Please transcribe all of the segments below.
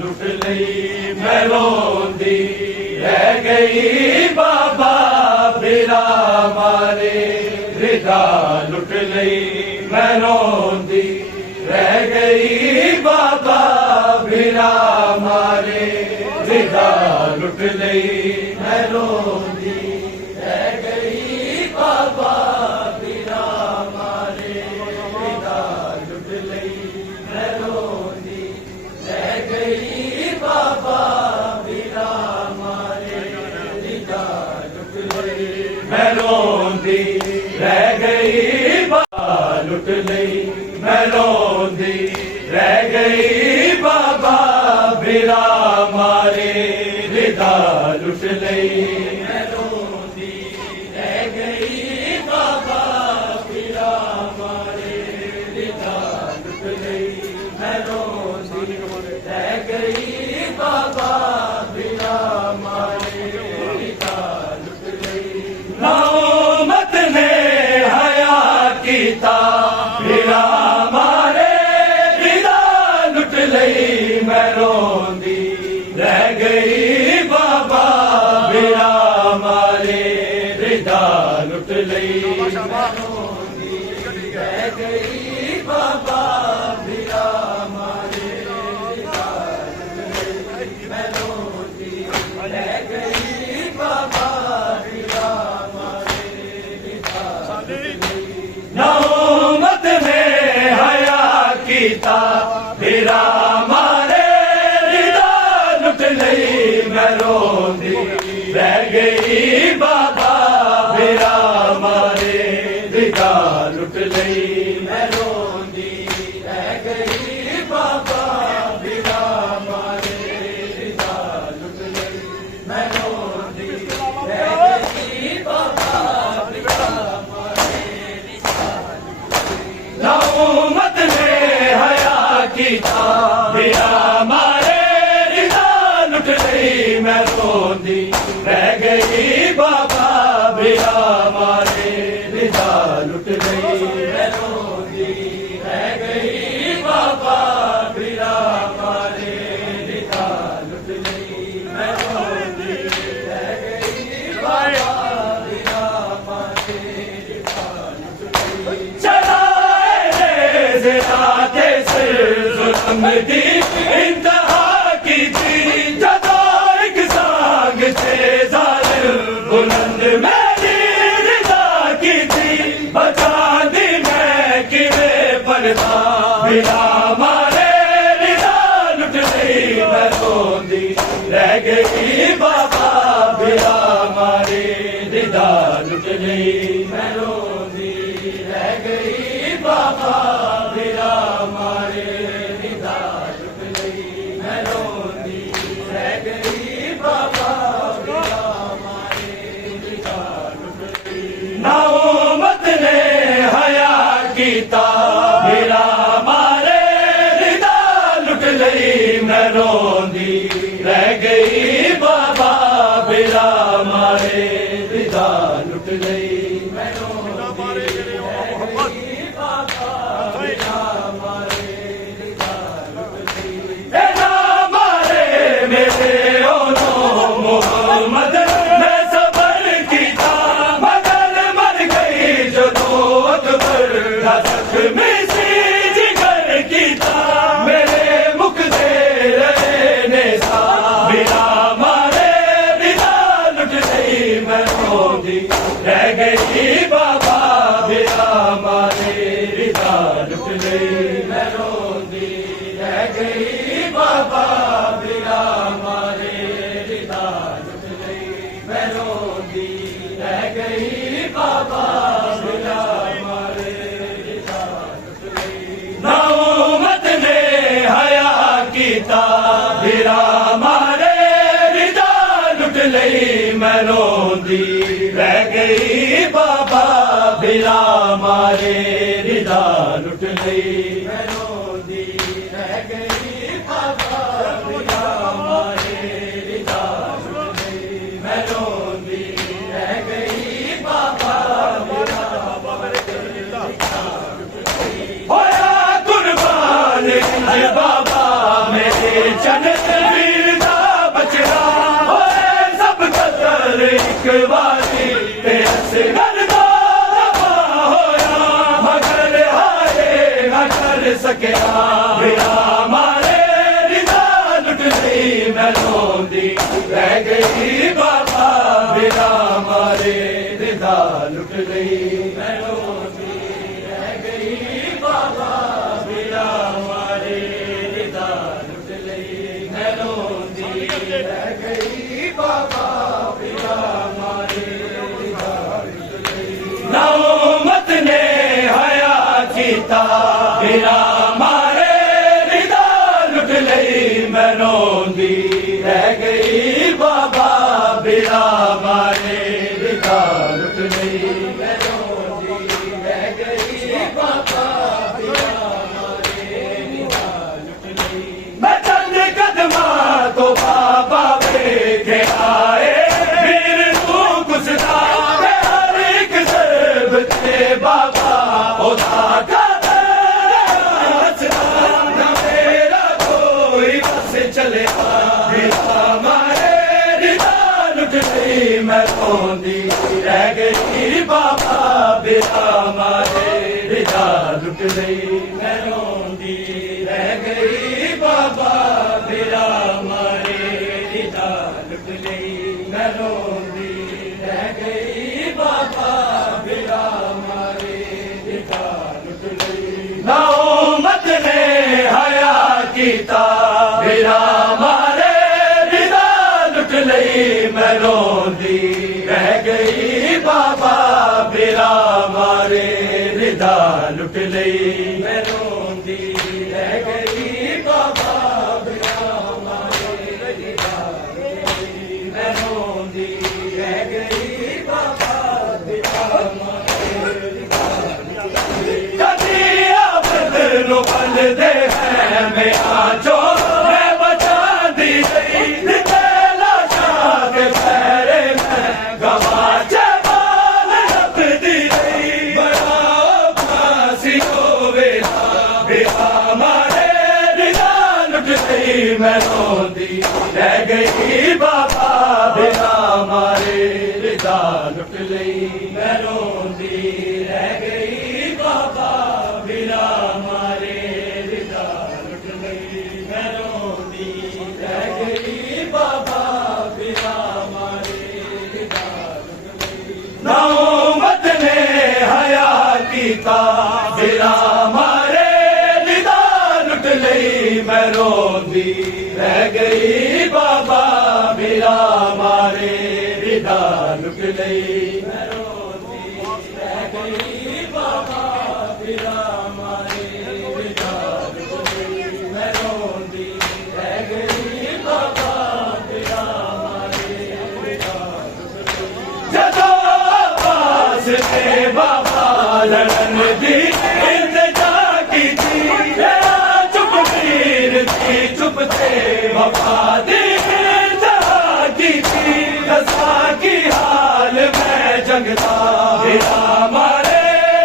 लुट लई मैलोंदी रह गई बाबा बिरा मारे रिदा लुट लई मैलोंदी रह गई बाबा बिरा मारे रिदा लुट लई मैलोंदी रह गई बाबा बिरा मारे रिदा लुट लई मैलोंदी रह गई बाबा बिरा मारे रिदा लुट लई मैलोंदी रह गई बाबा लुट लई मैलोंदी रह गई बाबा बिरा मारे रिदा लुट लई मैलोंदी रह गई बाबा बिरा मारे रिदा लुट लई मैलोंदी रह गई बाबा बिरा मारे रिदा लुट लई नौमत ने हया कीता बिरा मारे रिदा लुट लई मैलोंदी रह गई बाबा बिरा मारे रिदा लुट लई मैलोंदी रह गई बाबा बिरा मारे रिदा लुट लई मैलोंदी रह गई बाबा बिरा मारे रिदा लुट लई नौमत ने हया कीता बिरा मारे रिदा लुट लई मैलोंदी रह गई बाबा बिरा मारे रिदा लुट लई मैलोंदी रह गई बाबा बिरा मारे रिदा लुट लई मैलोंदी रह गई बाबा बिरा मारे रिदा नौमत ने हया कीता बिरा मारे रिदा लुट लई मैलोंदी रह गई बाबा बिरा मारे रिदा लुट लई मैलोंदी रह गई बाबा बिरा मारे रिदा लुट लई मैलोंदी रह गई बाबा बिरा मारे रिदा लुट लई चलाए ज़िराते सिर जुल्म दी इंतहा की थी जदा एक सांग से जालिम बुलंद मेरी रिदा की थी बचा दी मैं किले पर्दा बिरा मारे रिदा लुट लई मैलोंदी रह गई बाबा बिरा मारे रिदा लुट लई मैलोंदी रह गई बाबा बिरा मारे रिदा लुट लई मैलोंदी रह गई बाबा बिरा मारे रिदा लुट लई नौमत ने हया कीता बिरा मारे रिदा लुट लई मैलोंदी रह गई बाबा बिरा मारे रिदा लुट लई मैलोंदी रह गई बाबा बिरा मारे रिदा लुट लई तेरा मारे मेरे ओनो मोहम्मद मैं सबर कीता मगर मर गई जो दोत पर जख्मी सी जिगर कीता मेरे मुख दे रहने सा बिरा मारे रिदा लुट लई मैलोंदी रह गई बाबा बिरा मारे रिदा लुट लई मैलोंदी रह गई बाबा बिरा मारे रिदा लुट लई मैलोंदी रह गई बाबा बिरा मारे रिदा लुट लई नौमत ने हया कीता बिरा मारे रिदा लुट लई मैलोंदी रह गई बाबा बिरा मारे रिदा लुट लई मैलोंदी रह गई बाबा बिरा मारे रिदा लुट लई मैलोंदी रह वाली ते असगर दा दफा होया मगर हारे न कर सकिया बिना मारे रिदा लुट गई मैं रोंदी रह गई बाबा बिना मारे रिदा लुट गई मैं रोंदी रह गई बाबा बिना मारे रिदा लुट गई मैं रोंदी रह गई बाबा बिना मारे रिदा लुट गई ना उम्मत ने हया कीता बिना मारे रिदा लुट गई मैं रोंदी रह गई बाबा बिना मारे रिदा लुट गई मैं रोंदी रह गई बाबा बिना मारे रिदा लुट गई मैं चंद कदमा तो बाबा के आए फिर तू गुस्सा हर एक सर्ब ते बाबा ओदा चले बिना मारे रिदा लुट गई मैं रोंदी रह गई बाबा बिना मारे रिदा लुट गई मैं रोंदी रह गई बाबा बिना मारे रिदा लुट गई मैं रोंदी रह गई बाबा बिना मारे रिदा लुट गई ना उम्मत ने हया कीता बिना मारे रिदा लुट गई मैं रोंदी रह गई बाबा बिना मारे रिदा लुट गई मैं रोंदी रह गई बाबा बिना मारे रिदा मैं रोंदी रह गई बाबा बिना मारे रिदा कदी आफत नु बल दे है मैं आजो मैं रोंदी रह गई बाबा बिना मारे रिदा लुट गई मैं रोंदी रह गई बाबा बिना मारे रिदा लुट गई मैं रोंदी रह गई बाबा बिना मारे रिदा लुट गई ना उम्मत ने हया कीता बिना मारे रिदा लुट गई मैं रोंदी रह गई बाबा बिना मारे रिदा लुट गई मैं रोंदी रह गई बाबा बिना मारे रिदा लुट गई मैं रोंदी रह गई बाबा बिना मारे रिदा लुट गई जदों आवाज़ ने बाबा लड़न दी इंतजा की थी चुप थे वफा दी की थी रज़ा की हाल में जंगता बिना मारे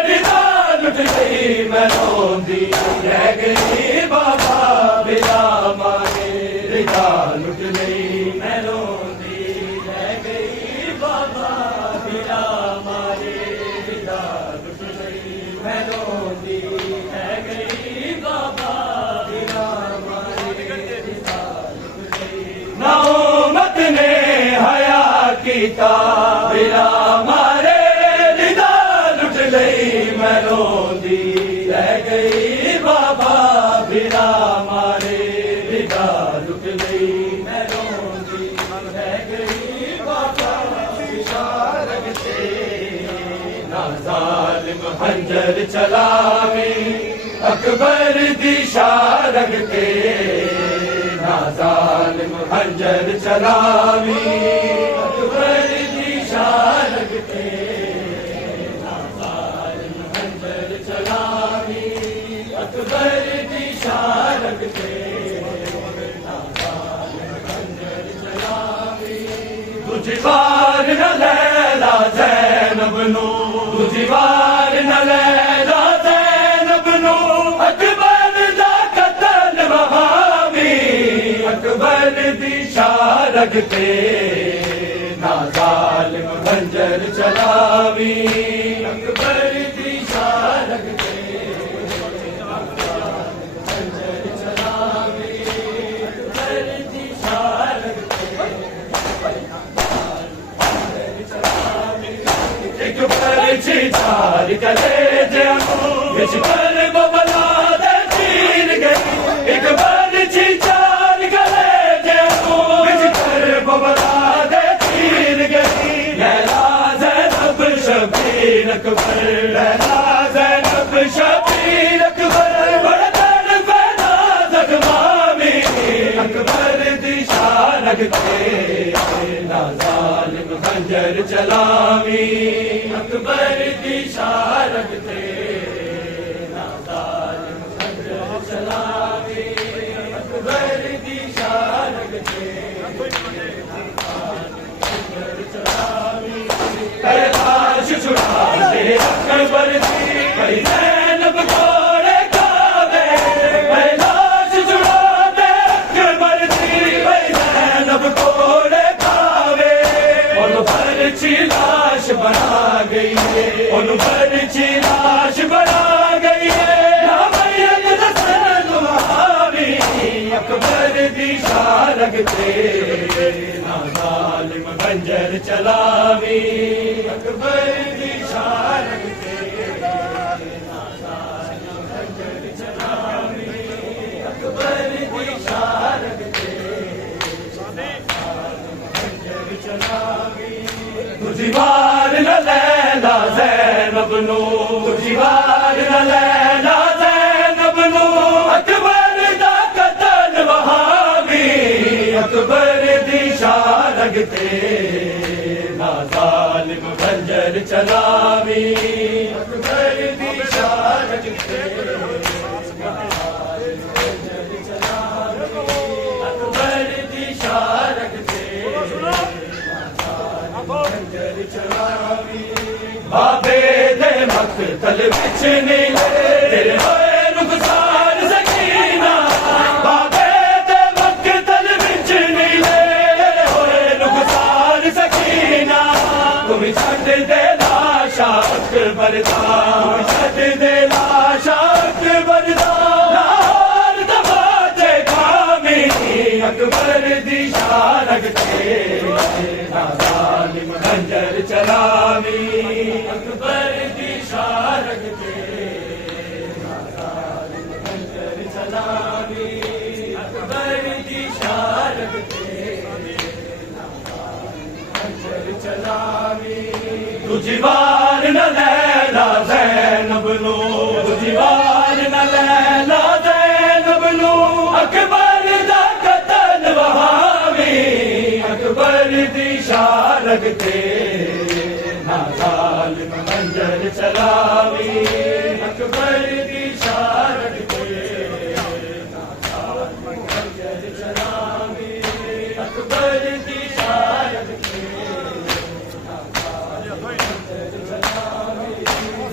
रिदा लुट गई मैं रोंदी रह गई बाबा बिना मारे रिदा लुट गई मैं रोंदी रह गई बाबा बिना मारे रिदा लुट गई मैं रोंदी रह गई बाबा बिना ना उम्मत ने हया कीता बिना मारे रिदा लुट गई मैं रोंदी रह गई बाबा बिना मारे रिदा लुट गई मैं रोंदी रह गई बाबा इशारत से ना जालिम हंजर चलावे अकबर दी शारग के ना जालिम हंजर चलावी अकबर दी शारग के ना जालिम हंजर चलावी अकबर दी शारग के ना जालिम हंजर चलावी तुझी वार न लैला ज़ैनब नू तुझी वार न लैला ज़ैनब नू अकबर दा कतल अकबर दी शारग ते ना जालिम खंजर चलावी अकबर दी शारग ते खंजर चलावी अकबर दी शारग ते एक परची चार कले जमू विच पर बबला दे चीर गई एक परची चार कले जमू विच पर बबला दे चीर गई लैला ज़ैनब शबीर अकबर लैला ज़ैनब शबीर अकबर बड़ा तड़पे ना ज़ख्मा में अकबर दी शारग ते ना ज़ालिम खंजर चलावी अकबर दी शारग ते ना ज़ालिम खंजर चलावी अकबर दी शारग ते लाश छुड़ा दे अकबर दी भाई ज़ैनब घोड़े खावे लाश छुड़ा दे अकबर दी भाई ज़ैनब घोड़े खावे उन परची लाश बना गई है उन परची लाश बना गई है ना मैयत दसन दुआवी अकबर दी शारग ते ना ज़ालिम खंजर चलावी अकबर दी शारग ते ना ज़ालिम खंजर चलावी अकबर दी शारग ते खंजर चलावी तुझी वार न लैला ज़ैनब नू तुझी वार न लैला ज़ैनब नू अकबर दा कतल वहावी अकबर दी शारग ते ना ज़ालिम खंजर चलावी अकबर दी शारग ते ना ज़ालिम खंजर चलावी अकबर दी शारग ते ना ज़ालिम खंजर चलावी बाबे दे मक़तल विच नीले तेरे होए नुकसान सकीना बाबे दे मक़तल विच नीले होए नुकसान सकीना तुम छड़ दे लाशा अकबर दा छड़ दे लाशा अकबर दा लाल दबाजे खामी अकबर दी शारग ते ना ज़ालिम खंजर चलावी अकबर दी शारग ते ना ज़ालिम खंजर चलावी अकबर दी शारग ते ना ज़ालिम खंजर चलावी तुझी वार न लैला ज़ैनब नू तुझी वार न लैला ज़ैनब नू अकबर दा कतल वहावी अकबर दी शारग ते ना ज़ालिम खंजर चलावी अकबर दी शारग ते ना ज़ालिम खंजर चलावी अकबर दी शारग ते ना ज़ालिम खंजर चलावी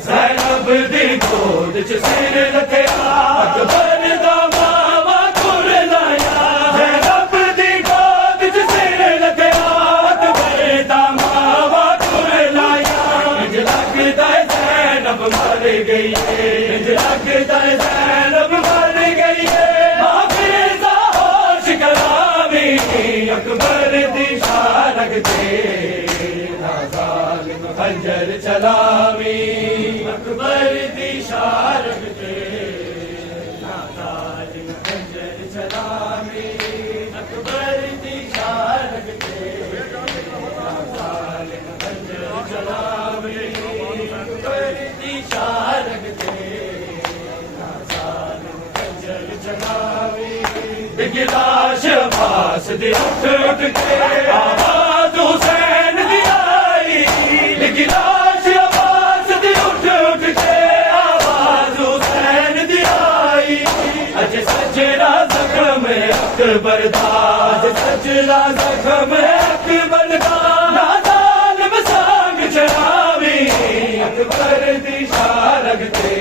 ज़ैनब दी गोद च सिर रखिया अकबर दा मावा कुरलाया ज़ैनब दी गोद च सिर रखिया अकबर दा मावा कुरलाया इंज लगदा है ज़ैनब मर गई है इंज लगदा है ज़ैनब मर गई है हाफ़िज़ा होश करावी अकबर दी शारग ते ना ज़ालिम खंजर चलावी अकबर दी शारग ते ना ज़ालिम खंजर चलावी अकबर दी शारग ते ना ज़ालिम खंजर चलावी अकबर दी शारग ते ना ज़ालिम खंजर चलावी लाश अब्बास दी उठ उठ के आवाज़ हुसैन दी आई लाश अब्बास दी उठ उठ के आवाज़ हुसैन दी आई अज सजरा ज़ख्म अकबर दा अज सजरा ज़ख्म अकबर दा ना ज़ालिम सांग चढ़ावी अकबर दी शारग ते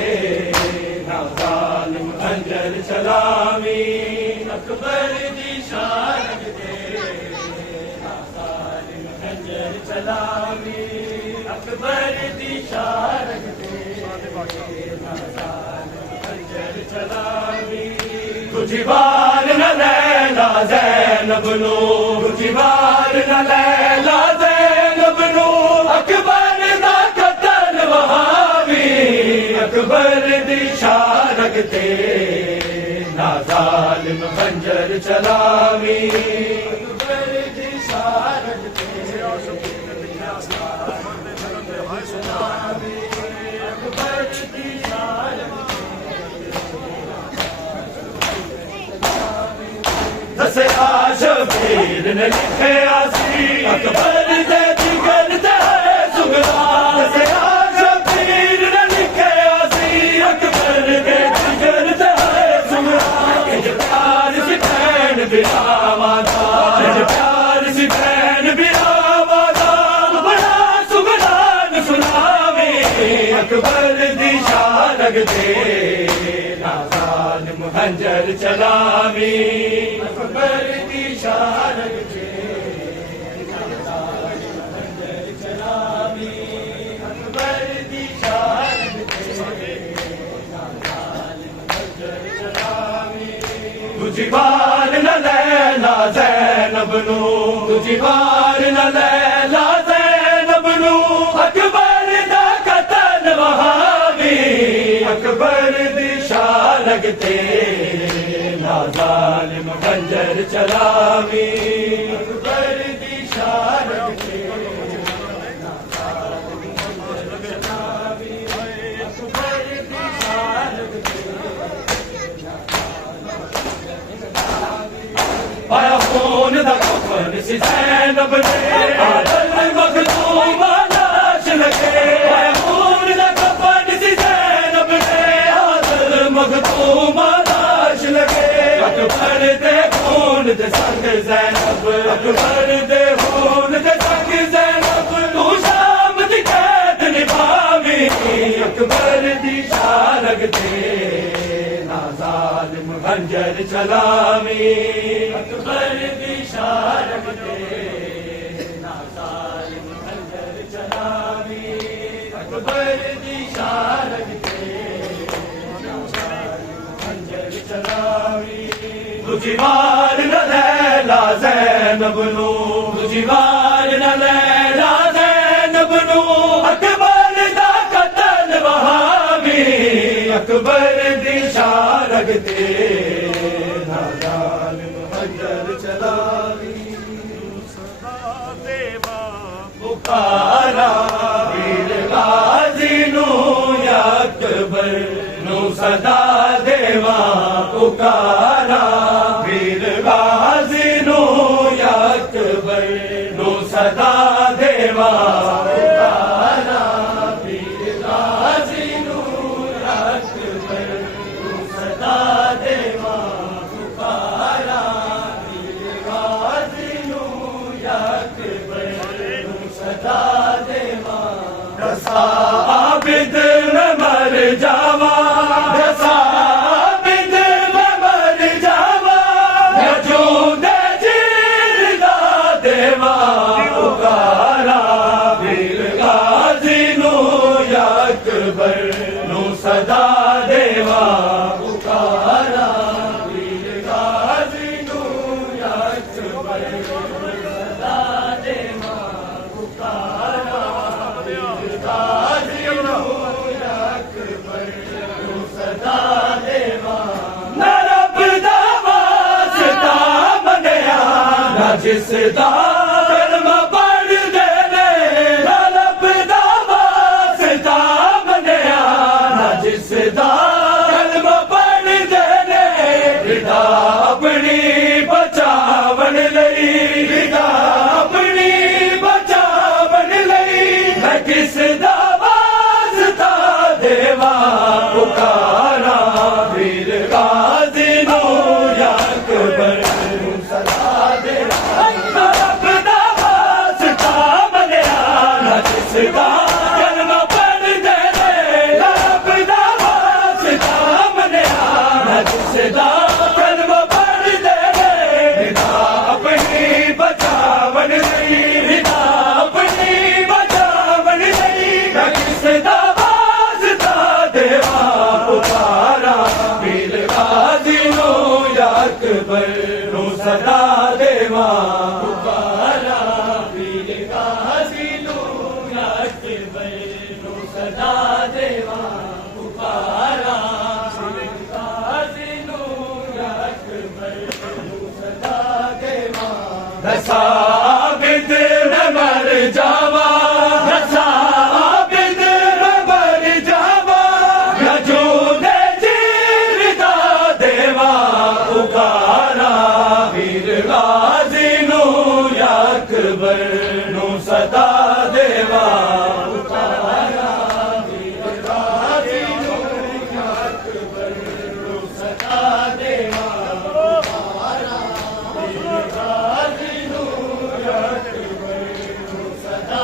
ना ज़ालिम खंजर चलावी अकबर दी शारग ते ना ज़ालिम खंजर चलावी अकबर दी शारग ते खंजर चलावी तुझी वार न लैला ज़ैनब नू तुझी वार न लैला ज़ैनब नू अकबर दा कतल वहावी अकबर दी शारग ते ना ज़ालिम खंजर चलावी अकबर दी शारग ते दसया शबीर ने लिखे आसी अकबर दे जिगर ते सुगरा दसया शबीर ने लिखे आसी अकबर दे जिगर ते सुगरा प्यार सी बहन बिरावादा प्यार सी बहन बिरावादा बड़ा सुगरान सुनावे अकबर दी शारग दे ना ज़ालिम खंजर चलावी अकबर दी शारग दे ना ज़ालिम खंजर चलावी अकबर दी शारग दे ना ज़ालिम खंजर चलावी तुझी वार न लैला ज़ैनब नू तुझी वार न लैला ज़ैनब नू अकबर दा कतल वहावी अकबर दी शारग ते ना ज़ालिम खंजर चलावी अकबर दी शारग ते ना ज़ालिम खंजर चलावी अकबर दी शारग ते आया खून दा कफन सी ज़ैनब ने आदल मखदूम लाश लगे आया खून दा कफन सी ज़ैनब ने आदल मखदूम लाश लगे अकबर दे खून दे संग ज़ैनब अकबर दे खून दे संग ज़ैनब तू शाम दी कैद निभावी अकबर दी शारग ते ना ज़ालिम खंजर चलावी अकबर दी शारग ते ना ज़ालिम खंजर चलावी अकबर दी शारग ते ना ज़ालिम खंजर चलावी तुझी वार न लैला ज़ैनब नू तुझी वार न लैला ज़ैनब नू अकबर दा कतल वहावी अकबर दी शारग ते ना ज़ालिम खंजर चलावी देवा पुकारा वीर गाज़ी नू या अकबर नू सदा देवा पुकारा वीर गाज़ी नू या अकबर नू सदा देवा पुकारा वीर गाज़ी नू या अकबर नू सदा देवा पुकारा वीर गाज़ी नू या अकबर नू सदा देवा रसा आबिद में मर जावा रसा आबिद में मर जावा मजूद जिंदा देवा पुकारा वीर गाज़ी नू या अकबर नू सदा देवा पुकारा वीर गाज़ी नू या अकबर नू सदा देवा पुकारा वीर गाज़ी नू या अकबर नू सदा देवा न रब दा वास्ता मनिया न जिसदा कलमा पढ़ दे ने न रब दा वास्ता मनिया न जिसदा कलमा पढ़ दे ने विदा अपनी बचावन लई विदा अपनी बचावन लई मैं किस दा वास्ता देवा पुकारा वीर गाज़ी नू या अकबर नू सदा देवा रब दा वास्ता मनिया न जिसदा कलमा पढ़ दे ने रब दा वास्ता मनिया न जिसदा कलमा पढ़ दे ने विदा अपनी बचावन लई विदा अपनी बचावन लई अकबर नू सदा देवा पुकारा गाजी नू अकबर नू सदा देवा दसा बिद न मर जावा दसा बिद न मर जावा यजूदे जीरदा देवा पुकारा वीर गाजी नू अकबर नू सदा देवा पुकारा वीर गाजी नू अकबर नू सदा देवा पुकारा वीर गाजी नू अकबर नू सदा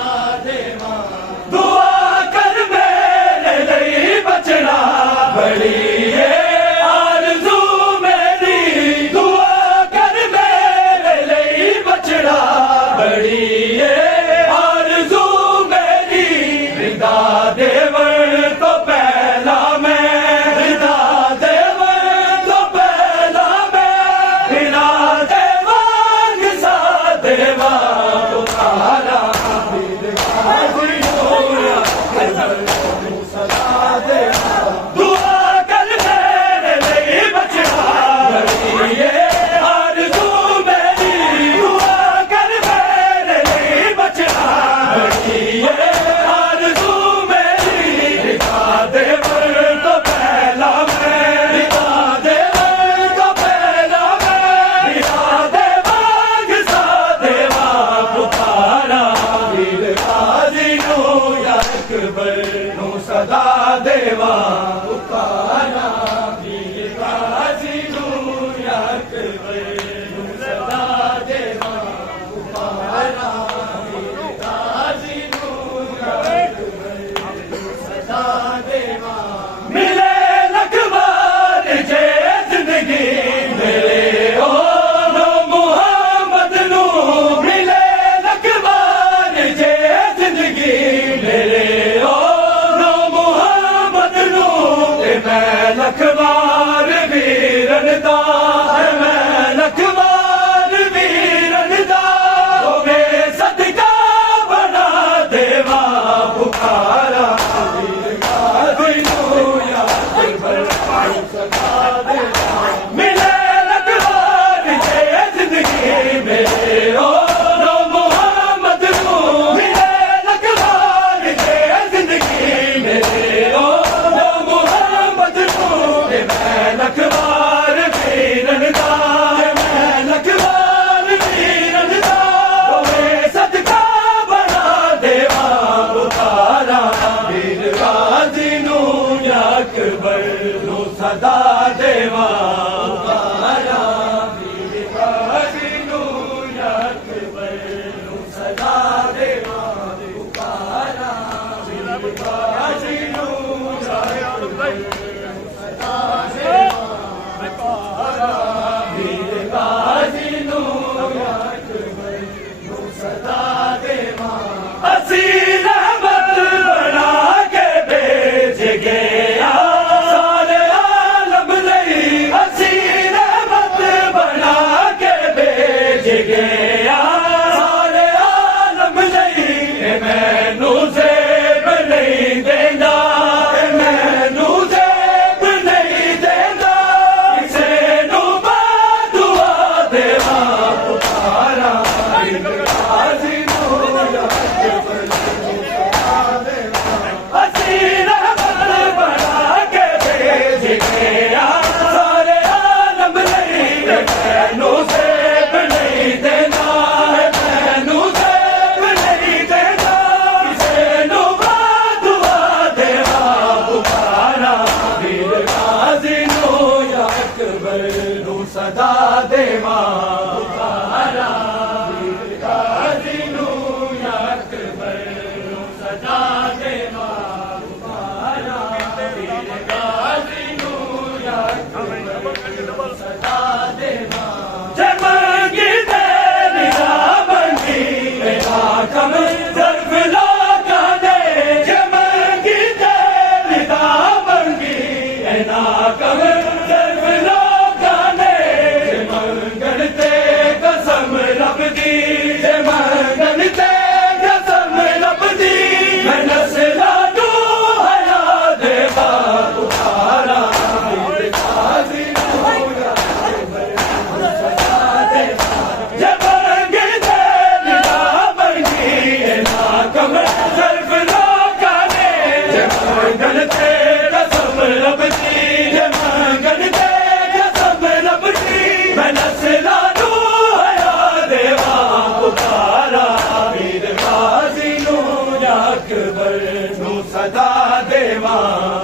नू सदा देवा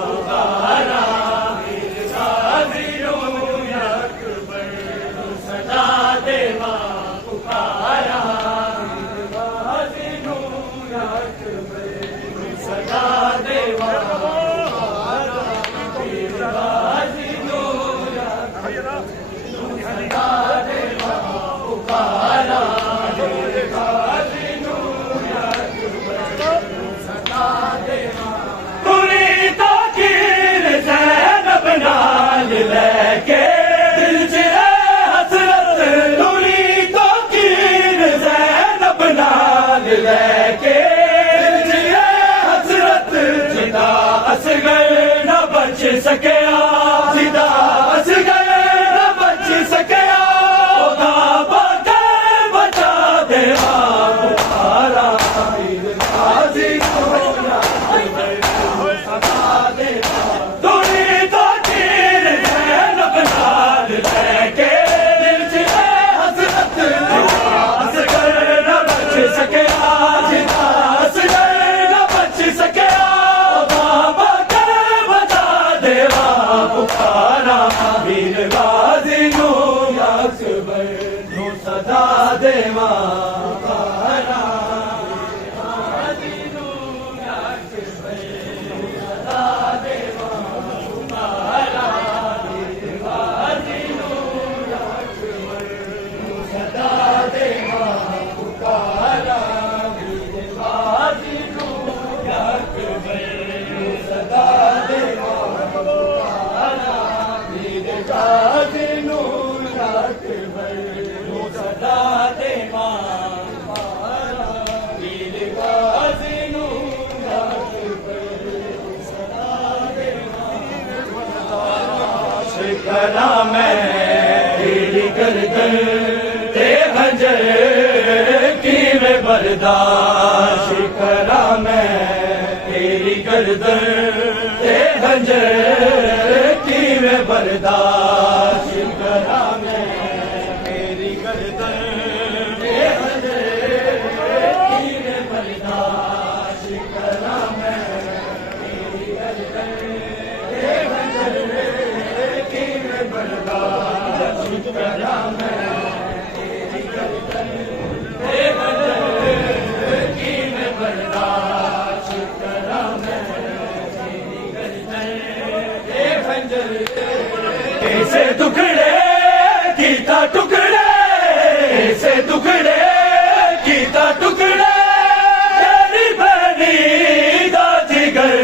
पुकारा वीर गाजी नू अकबर नू सदा देवा पुकारा वीर गाजी नू अकबर नू सदा देवा पुकारा वीर गाजी नू अकबर नू सदा देवा पुकारा वीर गाजी नू अकबर नू सदा देवा पूरी ताकीर ज़ैनब नाल लेके दिल च हसरत पूरी ताकीर ज़ैनब नाल लेके दिल च हसरत जिदा असगर न बच सकिया जिदा असगर न बच सकिया ओदा बदर बचा देवा पुकारा वीर गाजी नू अकबर सदा देवा दूरी ताकीर ज़ैनब नाल लेके दिल च हसरत असगर न बच सकिया जिदा असगर न बच सकिया ओदा बदर बचा देवा पुकारा वीर गाजी नू अकबर नू सदा देवा पुकारा वीर गाजी नू अकबर नू सदा देवा पुकारा वीर गाजी नू अकबर नू सदा देवा पुकारा वीर गाजी नू अकबर नू सदा देवा पुकारा वीर गाजी नू अकबर नू सदा देवा पुकारा वीर गाजी नू अकबर नू सदा देवा शिकरा मैं तेरी गर्दन ते हंजर की में बर्दाश्त करा मैं तेरी गर्दन ते हंजर की में बर्दाश्त करा मैं तेरी गर्दन ते हंजर की में बर्दाश्त करा मैं तेरी गर्दन ते हंजर की में बर्दाश्त करा मैं तेरी गर्दन ते हंजर की में बर्दाश्त करा मैं तेरी गर्दन ते हंजर कैसे टुकड़े कीता टुकड़े कैसे टुकड़े कीता टुकड़े तेरी बनी दा जिगर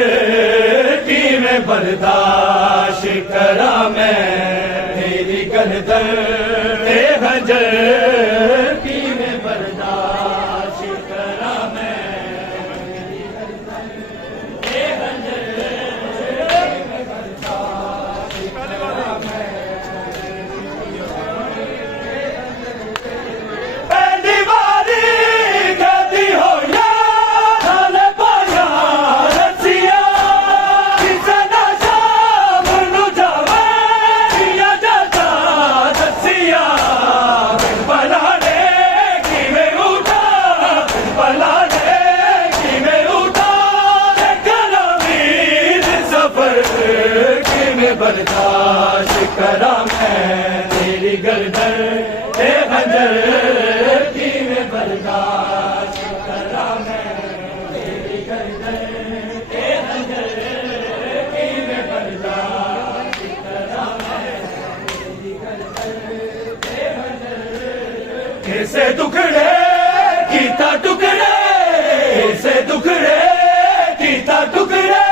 की में बर्दाश्त करा मैं तेरी गर्दन ते हंजर की में बर्दाश्त करा मैं तेरी गर्दन ते हंजर की में बर्दाश्त करा मैं पहली बारी कहती हो या थाने पाया रसिया किसे ना शाम नू जावे या जाता दसिया बलाने की में उठा बलाने की में उठा देखना वीर सफर की में बर्दाश्त करा मैं तेरी गर्दन ते हंजर की में बर्दाश्त करा मैं तेरी गर्दन ते हंजर की में बर्दाश्त करा मैं तेरी गर्दन ते हंजर कैसे टुकड़े कीता टुकड़े कैसे टुकड़े कीता टुकड़े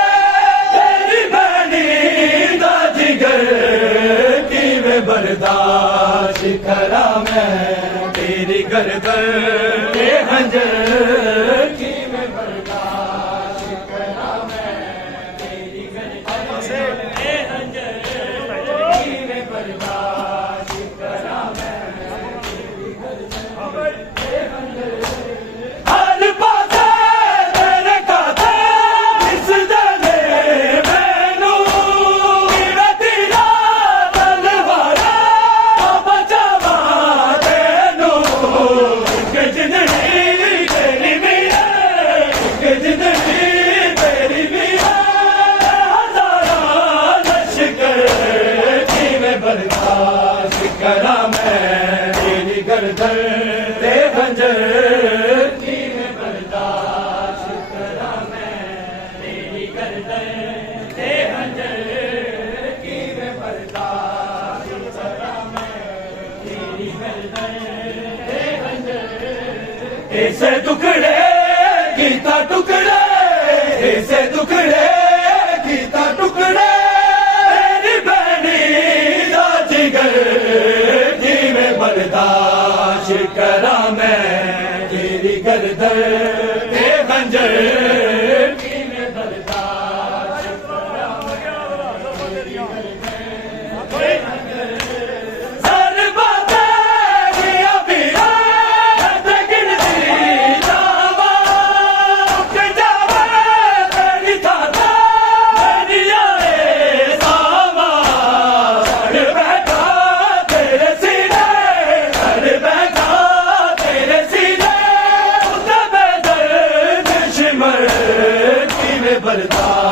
तेरी बनी दा जिगर की में बर्दाश्त करा मैं तेरी गर्दन ते हंजर की में बर्दाश्त करा मैं तेरी गर्दन ते हंजर की में बर्दाश्त करा मैं तेरी गर्दन ते हंजर हर पासे तेरे का ਇਸੇ ਦੁਖੜੇ ਕੀਤਾ ਟੁਕੜੇ ਇਸੇ ਦੁਖੜੇ ਕੀਤਾ ਟੁਕੜੇ ਮੇਰੀ ਭੈਣੀ ਦਾ ਜਿਗਰ ਕਿਵੇਂ ਬਰਦਾਸ਼ਤ ਕਰਾਂ ਮੈਂ ਤੇਰੀ ਗਰਦਨ ਤੇ ਖੰਜਰ ਕਿਵੇਂ ਬਰਦਾਸ਼ਤ ਕਰਾਂ ਬਰਦਾਸ਼ਤ